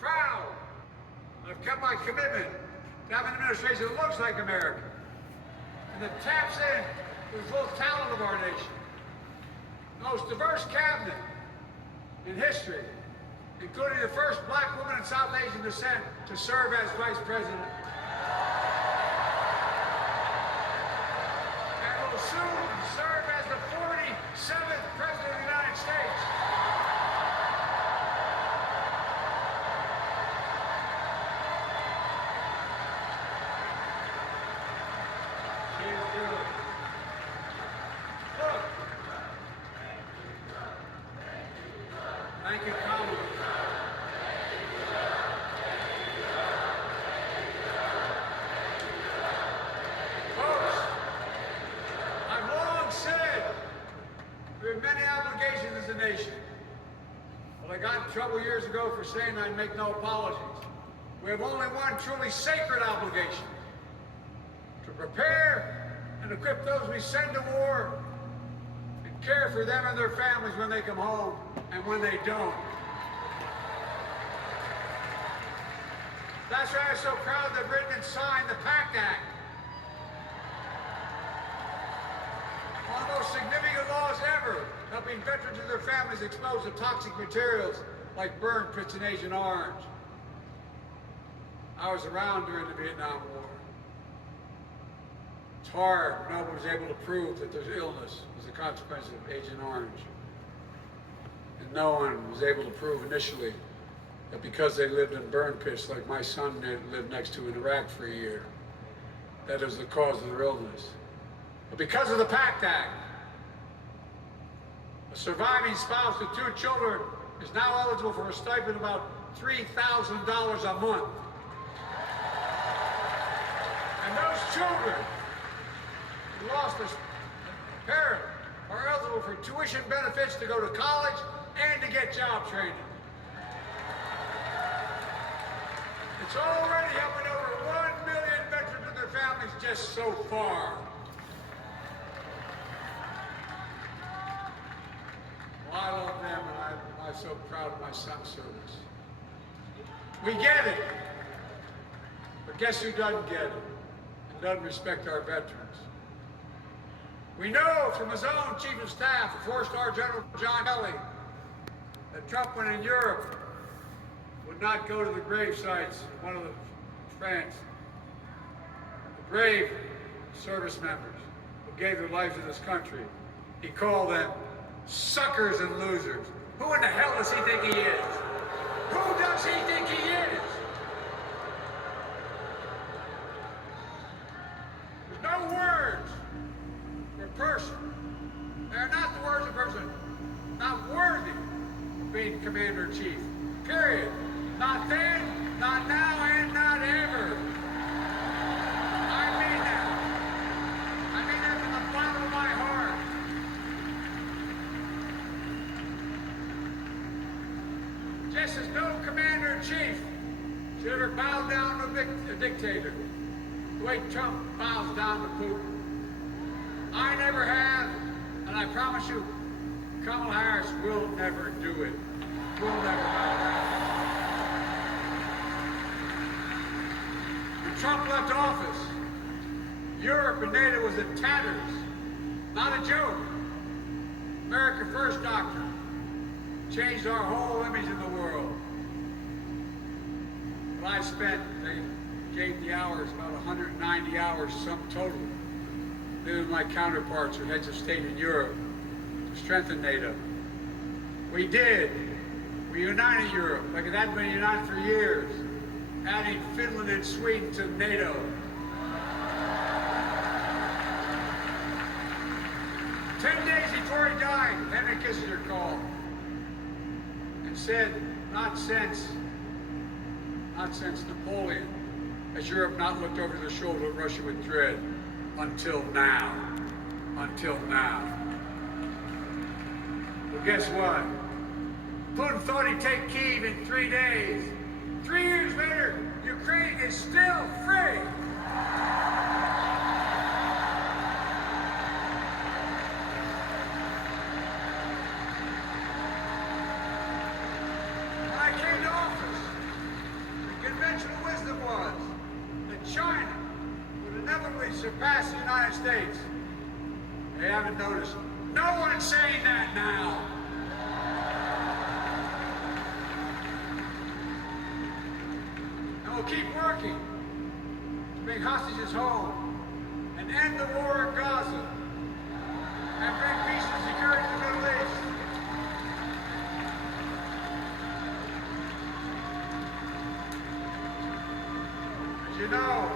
proud. I've kept my commitment to have an administration that looks like America and that taps in to the full talent of our nation. The most diverse cabinet in history, including the first black woman of South Asian descent to serve as vice president. And will soon serve as the 47th president of the United States. Look. Thank you, Kamala. Folks, I've long said we have many obligations as a nation. But I got in trouble years ago for saying I'd make no apologies. We have only one truly sacred obligation: to prepare and equip those we send to war and care for them and their families when they come home and when they don't. That's why I'm so proud that Britain had signed the PACT Act. One of the most significant laws ever, helping veterans and their families exposed to toxic materials like burn pits in Agent Orange. I was around during the Vietnam War. It's hard when no one was able to prove that there's illness as a consequence of Agent Orange. And no one was able to prove initially that because they lived in burn pits like my son lived next to in Iraq for a year, that was the cause of their illness. But because of the PACT Act, a surviving spouse with 2 children is now eligible for a stipend of about $3,000 a month. And those children who lost a parent are eligible for tuition benefits to go to college and to get job training. It's already helping over 1 million veterans and their families just so far. Well, I love them, and I'm so proud of my son's service. We get it. But guess who doesn't get it and doesn't respect our veterans? We know from his own chief of staff, the 4-star General John Kelly, that Trump, when in Europe, would not go to the grave sites of one of the France, the brave service members who gave their lives to this country. He called them suckers and losers. Who in the hell does he think he is? Who does he think he is? There's no words for a person. They are not the words of a person not worthy of being commander-in-chief. Period. Not then, not now, and not ever. I mean that. I mean that from the bottom of my heart. Just as no commander-in-chief should ever bow down to a dictator, the way Trump bows down to Putin. I never have, and I promise you, Kamala Harris will never do it. Will never bow down. When Trump left office, Europe and NATO was in tatters. Not a joke. America First doctrine changed our whole image in the world. But I spent, they gave the hours, about 190 hours sum total, with my counterparts or heads of state in Europe to strengthen NATO. We did. We united Europe like it hadn't been united for years, adding Finland and Sweden to NATO. Ten days before he died, Henry Kissinger called and said, not since Napoleon has Europe not looked over their shoulder at Russia with dread. Until now. Until now. Well, guess what? Putin thought he'd take Kyiv in 3 days. 3 years later, Ukraine is still free. When I came to office, past the United States. They haven't noticed. No one's saying that now. And we'll keep working to bring hostages home and end the war in Gaza and bring peace and security to the Middle East. As you know,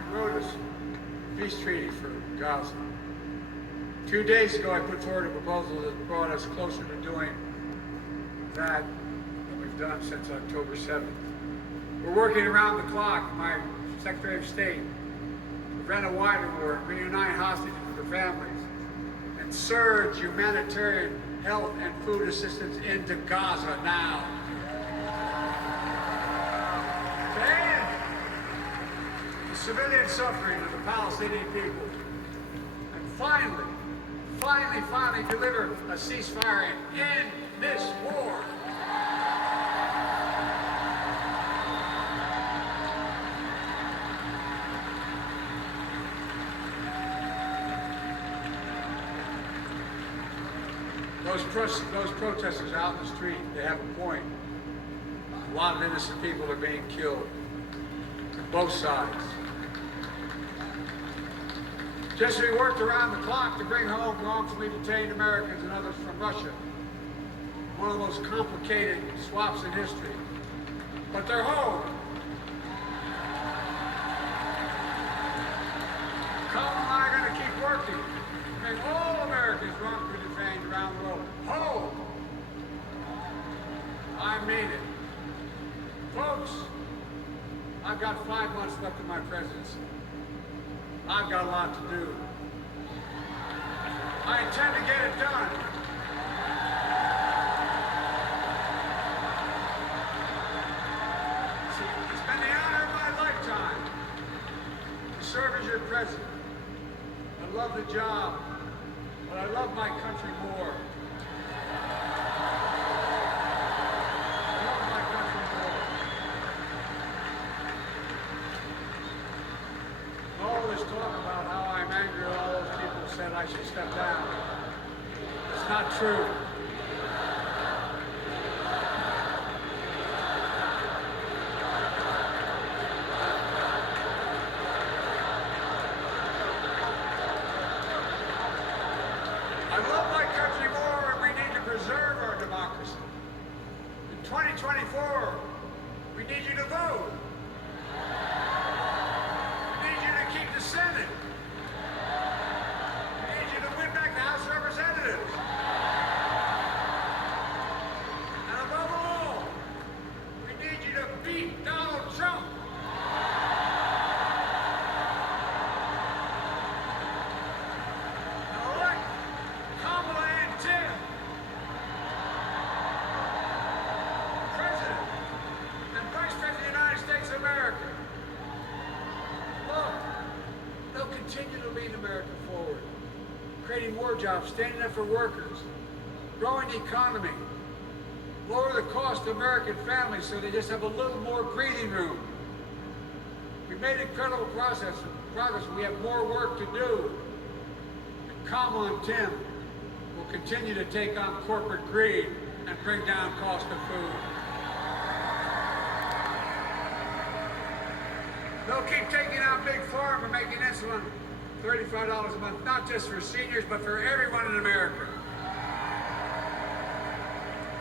I wrote a peace treaty for Gaza. 2 days ago, I put forward a proposal that brought us closer to doing that we've done since October 7th. We're working around the clock, my Secretary of State, to prevent a wider war, reunite hostages with their families, and surge humanitarian health and food assistance into Gaza now. To end the civilian suffering of the Palestinian people. And finally deliver a ceasefire and end this war. Those protesters out in the street, they have a point. A lot of innocent people are being killed on both sides. Just as we worked around the clock to bring home wrongfully detained Americans and others from Russia, one of the most complicated swaps in history. But they're home. Colin and I are going to keep working to bring all Americans wrongfully detained around the world home. I mean it. Folks, I've got 5 months left of my presidency. I've got a lot to do. I intend to get it done. See, it's been the honor of my lifetime to serve as your president. I love the job, but I love my country more. Talk about how I'm angry at all those people who said I should step down. It's not true. I love my country more, and we need to preserve our democracy. In 2024, we need you to vote. Senate. We need you to win back the House of Representatives. And above all, we need you to beat Donald Trump. Now elect Kamala and Tim, President and Vice President of the United States of America. Look, they'll continue to lead America forward, creating more jobs, standing up for workers, growing the economy, lower the cost to American families so they just have a little more breathing room. We've made incredible progress, and we have more work to do. And Kamala and Tim will continue to take on corporate greed and bring down cost of food. They'll keep taking out Big Pharma and making insulin $35 a month, not just for seniors, but for everyone in America.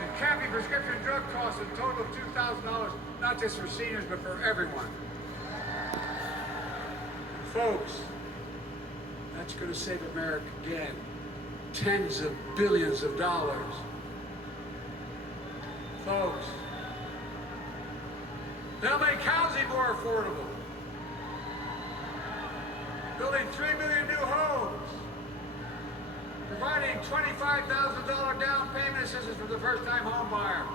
And capping prescription drug costs a total of $2,000, not just for seniors, but for everyone. Folks, that's going to save America again tens of billions of dollars. Folks, they'll make housing more affordable. Building 3 million new homes, providing $25,000 down payment assistance for the first-time home buyer.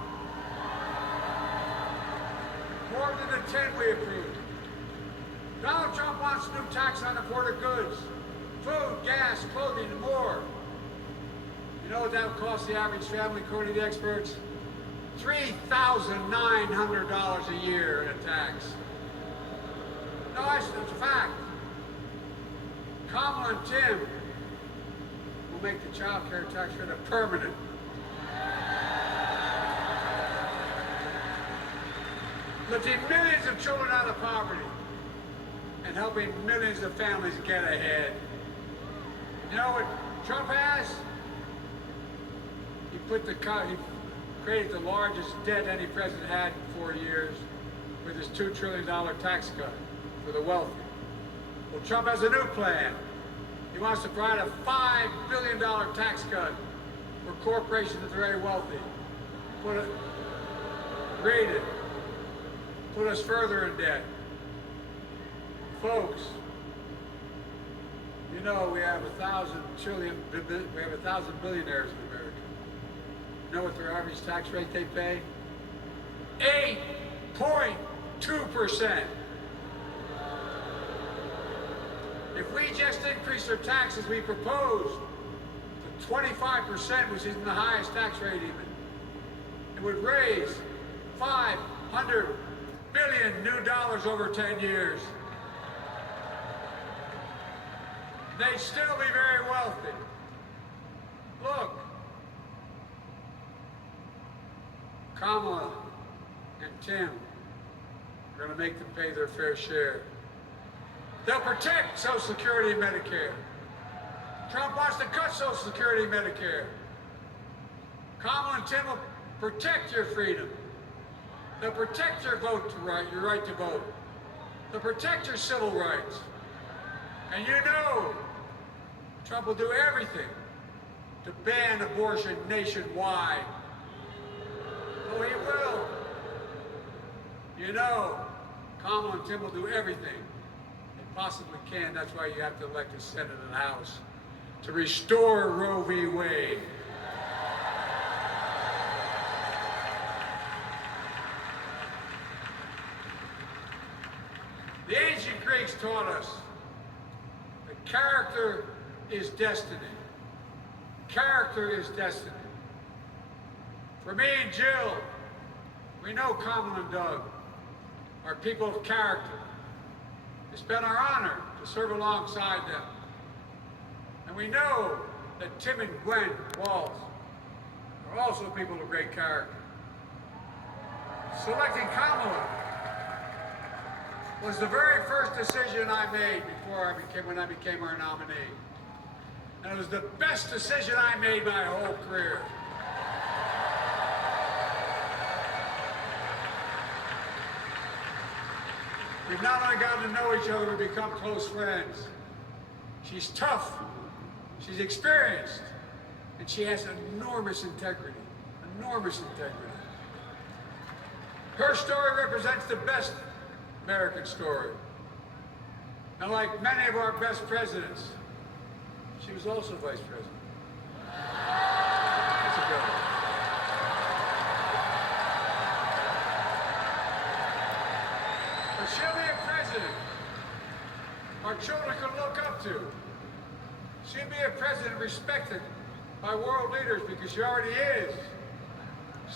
More than the 10 we approved. Donald Trump wants a new tax on imported goods, food, gas, clothing, and more. You know what that would cost the average family, according to the experts? $3,900 a year in a tax. No, it's a fact. Kamala and Tim will make the child care tax credit permanent. Lifting millions of children out of poverty and helping millions of families get ahead. You know what Trump has? He created the largest debt any president had in 4 years with his $2 trillion tax cut for the wealthy. Well, Trump has a new plan. He wants to provide a $5 billion tax cut for corporations that are very wealthy. Put us further in debt. Folks, you know we have 1,000 billionaires in America. You know what their average tax rate they pay? 8.2%. If we just increase their taxes we proposed to 25%, which isn't the highest tax rate even, it would raise $500 billion new dollars over 10 years. They'd still be very wealthy. Look, Kamala and Tim are going to make them pay their fair share. They'll protect Social Security and Medicare. Trump wants to cut Social Security and Medicare. Kamala and Tim will protect your freedom. They'll protect your your right to vote. They'll protect your civil rights. And you know, Trump will do everything to ban abortion nationwide. Oh, he will. You know, Kamala and Tim will do everything they possibly can. That's why you have to elect a Senate and a House to restore Roe v. Wade. The ancient Greeks taught us that character is destiny. Character is destiny. For me and Jill, we know Kamala and Doug are people of character. It's been our honor to serve alongside them. And we know that Tim and Gwen Walz are also people of great character. Selecting Kamala was the very first decision I made when I became our nominee. And it was the best decision I made my whole career. We've not only gotten to know each other, we've become close friends. She's tough, she's experienced, and she has enormous integrity. Enormous integrity. Her story represents the best American story. And like many of our best presidents, she was also vice president. That's a good one. But she'll be a president our children can look up to. She'll be a president respected by world leaders because she already is.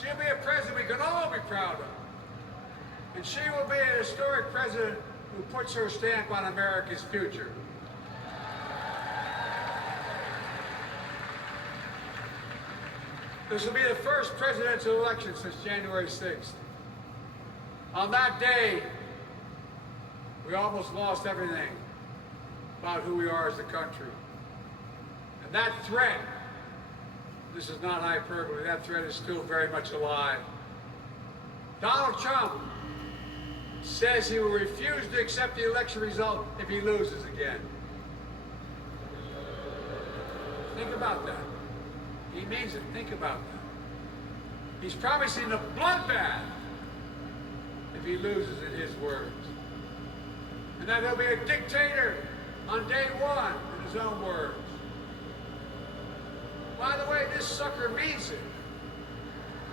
She'll be a president we can all be proud of. And she will be a historic president who puts her stamp on America's future. This will be the first presidential election since January 6th. On that day, we almost lost everything about who we are as a country. And that threat, this is not hyperbole, that threat is still very much alive. Donald Trump says he will refuse to accept the election result if he loses again. Think about that. He means it. Think about that. He's promising a bloodbath if he loses, in his words. And that he'll be a dictator on day one, in his own words. By the way, this sucker means it.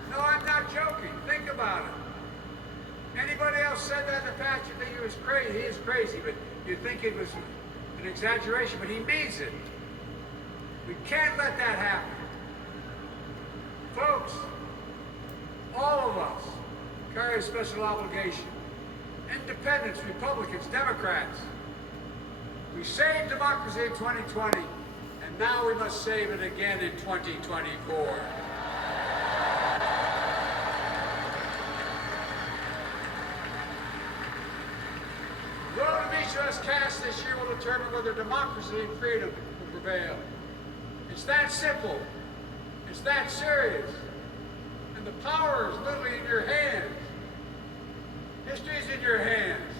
No, I'm not joking. Think about it. Anybody else said that in the past, you think he was crazy. He is crazy, but you think it was an exaggeration, but he means it. We can't let that happen. Folks, all of us carry a special obligation. Independents, Republicans, Democrats. We saved democracy in 2020, and now we must save it again in 2024. The vote of each of us cast this year will determine whether democracy and freedom will prevail. It's that simple. It's that serious. And the power is literally in your hands. History is in your hands.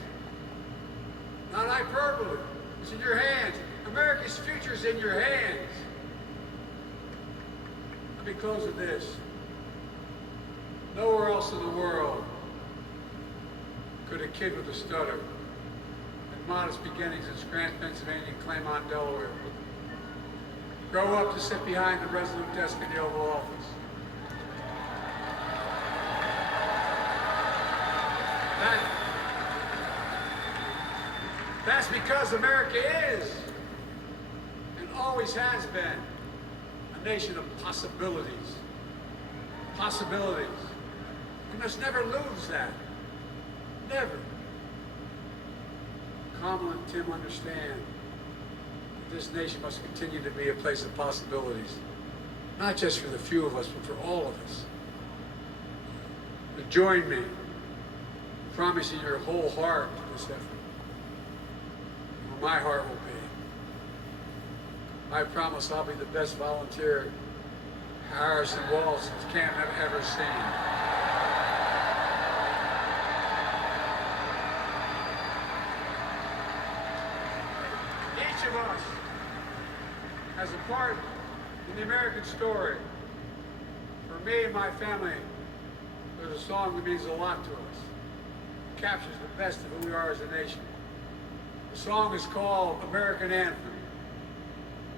Not hyperbole. It's in your hands. America's future is in your hands. Let me close with this. Nowhere else in the world could a kid with a stutter and modest beginnings in Scranton, Pennsylvania, and Claremont, Delaware, grow up to sit behind the resolute desk in the Oval Office. That's because America is, and always has been, a nation of possibilities. Possibilities. We must never lose that. Never. Kamala and Tim understand that this nation must continue to be a place of possibilities. Not just for the few of us, but for all of us. But join me in promising your whole heart to this effort. Where my heart will be. I promise I'll be the best volunteer Harrison Walls can't have ever seen. Each of us has a part in the American story. For me and my family, there's a song that means a lot to us. It captures the best of who we are as a nation. The song is called American Anthem.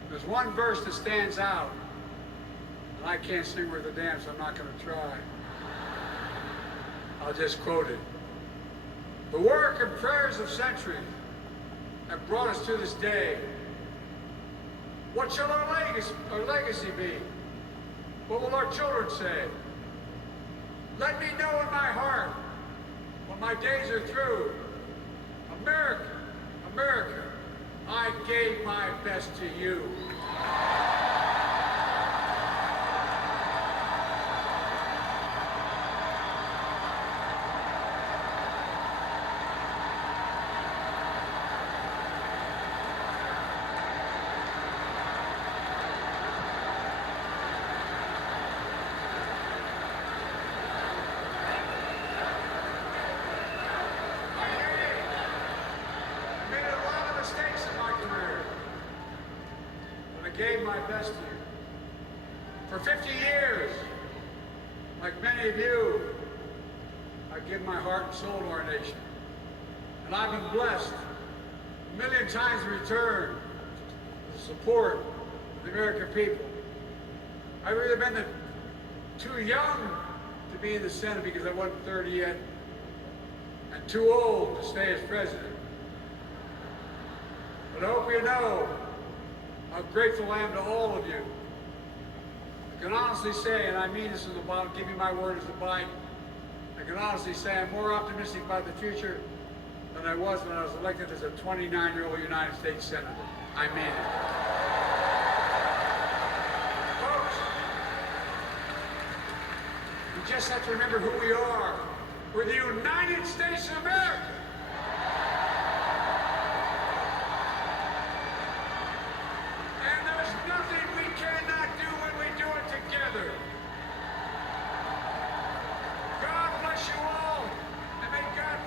There's one verse that stands out, and I can't sing worth a damn, so I'm not going to try. I'll just quote it. The work and prayers of centuries have brought us to this day. What shall our legacy be? What will our children say? Let me know in my heart when my days are through. America, America, I gave my best to you. Gave my best to you. For 50 years, like many of you, I give my heart and soul to our nation. And I've been blessed a million times in return with the support of the American people. I've either been too young to be in the Senate because I wasn't 30 yet, and too old to stay as president. But I hope you know how grateful I am to all of you. I can honestly say, and I mean this from the bottom, give me my word as a Biden, I can honestly say I'm more optimistic about the future than I was when I was elected as a 29-year-old United States Senator. I mean it. Folks, we just have to remember who we are. We're the United States of America.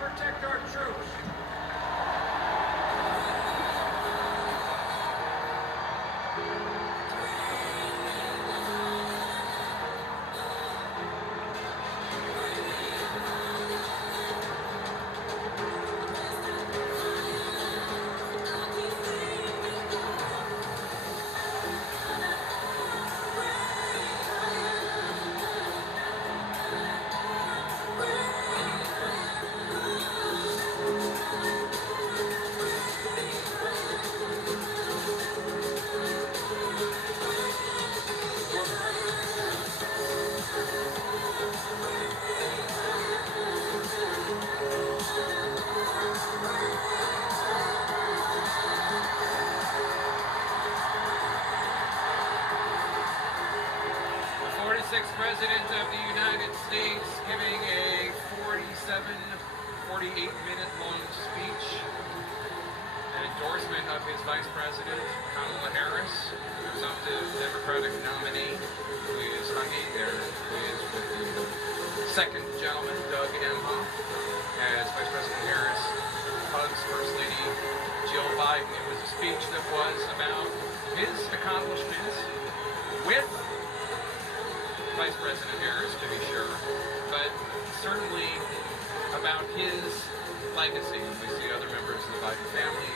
Protect our troops. 48-minute-long speech, an endorsement of his Vice President, Kamala Harris, presumptive Democratic nominee, who is hugging there, who is with the second gentleman, Doug Emhoff, as Vice President Harris hugs First Lady Jill Biden. It was a speech that was about his accomplishments with Vice President Harris, to be sure, but certainly about his legacy. We see other members of the Biden family,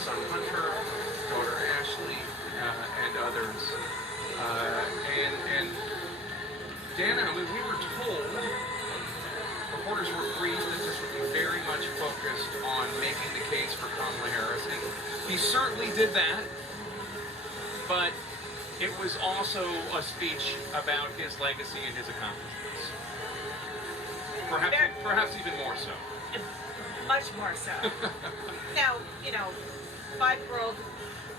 son Hunter, daughter Ashley, and others. And Dana, we were told, reporters were briefed that this would be very much focused on making the case for Kamala Harris, and he certainly did that, but it was also a speech about his legacy and his accomplishments. Perhaps even more so. Much more so. Now, five-year-old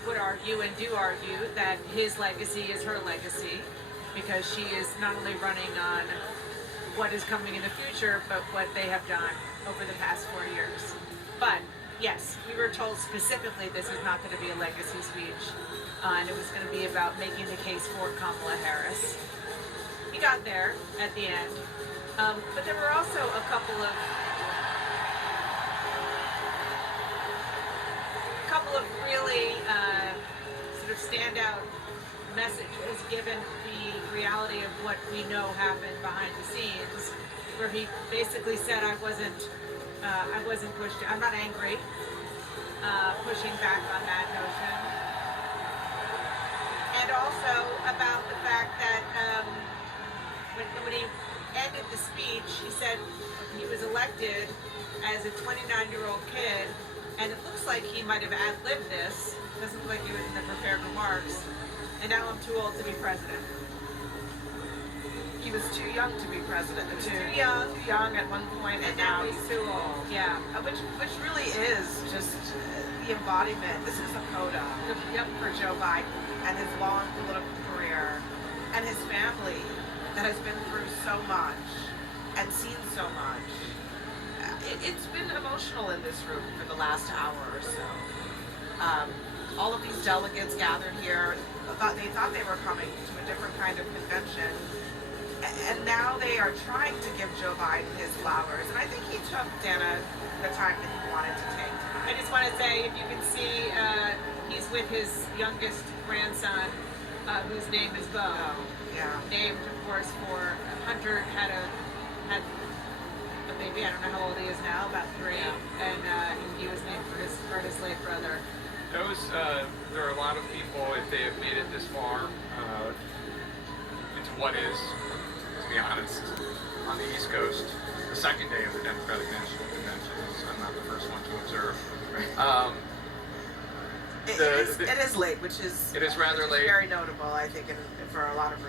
would argue and do argue that his legacy is her legacy because she is not only running on what is coming in the future, but what they have done over the past 4 years. But yes, we were told specifically this is not going to be a legacy speech, and it was going to be about making the case for Kamala Harris. He got there at the end, but there were also a couple of really sort of standout messages given the reality of what we know happened behind the scenes, where he basically said, I wasn't pushed, I'm not angry, pushing back on that notion. And also about the fact that when he ended the speech, he said he was elected as a 29-year-old kid, and it looks like he might have ad-libbed this. Doesn't look like he was in the prepared remarks. And now I'm too old to be president. He was too young to be president. Too young. Too young at one point, And now he's too old. Yeah. Which really is just the embodiment. This is a coda for Joe Biden and his long political career and his family that has been through so much and seen so much. It's been emotional in this room for the last hour or so. All of these delegates gathered here they thought they were coming to a different kind of convention, and now they are trying to give Joe Biden his flowers. And I think he took, Dana, the time that he wanted to take. I just want to say, if you can see, he's with his youngest grandson, whose name is Bo. Yeah. Named, of course, for Hunter had a baby. I don't know how old he is now, about 3, and he was named for his late brother. There are a lot of people, if they have made it this far, into what is, to be honest, on the East Coast, the second day of the Democratic National Convention. So I'm not the first one to observe. It is late, which is rather late. Very notable, I think, for a lot of